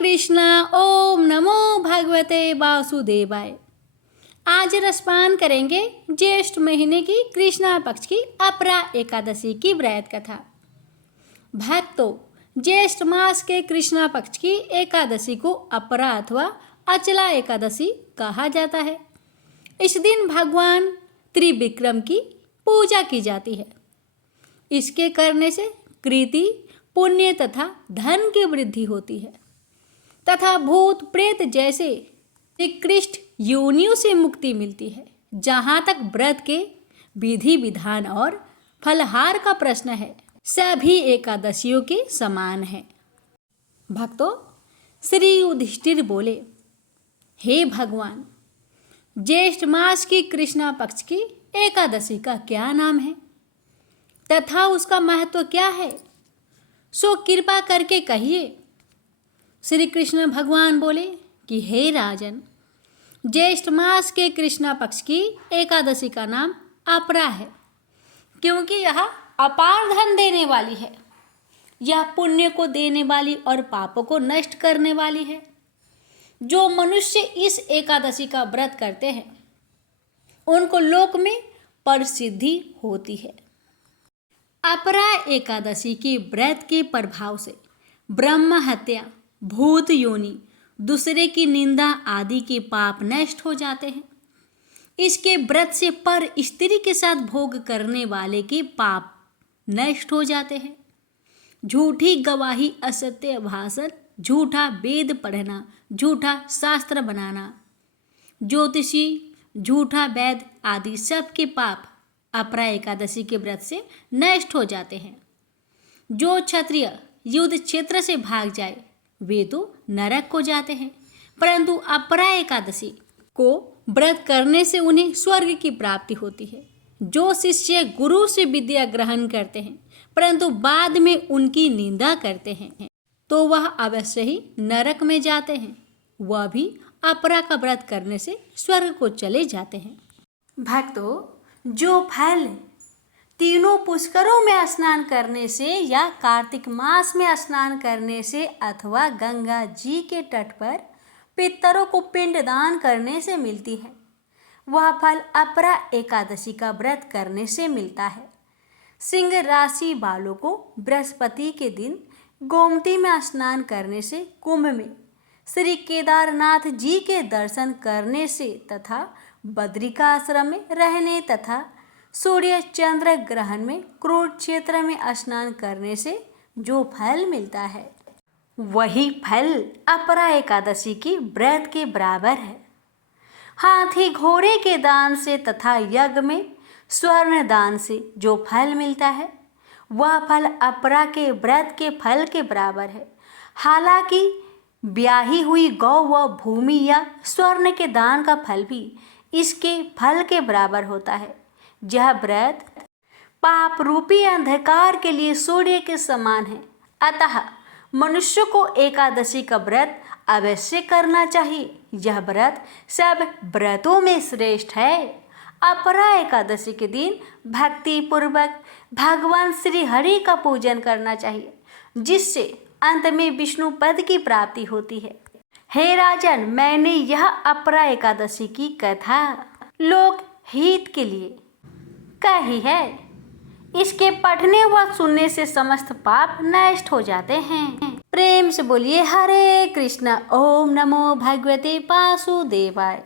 कृष्णा। ओम नमो भगवते वासुदेवाय। आज रसपान करेंगे ज्येष्ठ महीने की कृष्णा पक्ष की अपरा एकादशी की व्रत कथा। भक्तों, ज्येष्ठ मास के कृष्णा पक्ष की एकादशी को अपरा अथवा अचला एकादशी कहा जाता है। इस दिन भगवान त्रिविक्रम की पूजा की जाती है। इसके करने से कृति, पुण्य तथा धन की वृद्धि होती है तथा भूत प्रेत जैसे निकृष्ट योनियों से मुक्ति मिलती है। जहाँ तक व्रत के विधि विधान और फलहार का प्रश्न है, सभी एकादशियों के समान है। भक्तों, श्री युधिष्ठिर बोले, हे भगवान, ज्येष्ठ मास की कृष्णा पक्ष की एकादशी का क्या नाम है तथा उसका महत्व क्या है, सो कृपा करके कहिए। श्री कृष्ण भगवान बोले कि हे राजन, ज्येष्ठ मास के कृष्णा पक्ष की एकादशी का नाम अपरा है, क्योंकि यह अपार धन देने वाली है। यह पुण्य को देने वाली और पापों को नष्ट करने वाली है। जो मनुष्य इस एकादशी का व्रत करते हैं, उनको लोक में प्रसिद्धि होती है। अपरा एकादशी के व्रत के प्रभाव से ब्रह्म हत्या, भूत योनि, दूसरे की निंदा आदि के पाप नष्ट हो जाते हैं। इसके व्रत से पर स्त्री के साथ भोग करने वाले के पाप नष्ट हो जाते हैं। झूठी गवाही, असत्य भाषण, झूठा वेद पढ़ना, झूठा शास्त्र बनाना, ज्योतिषी, झूठा वैद आदि सब के पाप अपरा एकादशी के व्रत से नष्ट हो जाते हैं। जो क्षत्रिय युद्ध क्षेत्र से भाग जाए वे तो नरक को जाते हैं, परंतु अपरा एकादशी को व्रत करने से उन्हें स्वर्ग की प्राप्ति होती है। जो शिष्य गुरु से विद्या ग्रहण करते हैं परंतु बाद में उनकी निंदा करते हैं, तो वह अवश्य ही नरक में जाते हैं। वह भी अपरा का व्रत करने से स्वर्ग को चले जाते हैं। भक्तों, जो फल तीनों पुष्करों में स्नान करने से या कार्तिक मास में स्नान करने से अथवा गंगा जी के तट पर पितरों को पिंडदान करने से मिलती है, वह फल अपरा एकादशी का व्रत करने से मिलता है। सिंह राशि वालों को बृहस्पति के दिन गोमती में स्नान करने से, कुंभ में श्री केदारनाथ जी के दर्शन करने से तथा बद्रिकाश्रम में रहने तथा सूर्य चंद्र ग्रहण में कुरुक्षेत्र में स्नान करने से जो फल मिलता है, वही फल अपरा एकादशी की व्रत के बराबर है। हाथी घोड़े के दान से तथा यज्ञ में स्वर्ण दान से जो फल मिलता है, वह फल अपरा के व्रत के फल के बराबर है। हालांकि ब्याही हुई गौ व भूमि या स्वर्ण के दान का फल भी इसके फल के बराबर होता है। यह व्रत पाप रूपी अंधकार के लिए सूर्य के समान है, अतः मनुष्य को एकादशी का व्रत अवश्य करना चाहिए। यह व्रत सब व्रतों में श्रेष्ठ है। अपरा एकादशी के दिन भक्ति पूर्वक भगवान श्री हरि का पूजन करना चाहिए, जिससे अंत में विष्णु पद की प्राप्ति होती है। हे राजन, मैंने यह अपरा एकादशी की कथा लोक हित के लिए कही है। इसके पढ़ने व सुनने से समस्त पाप नष्ट हो जाते हैं। प्रेम से बोलिए हरे कृष्णा। ओम नमो भगवते वासुदेवाय।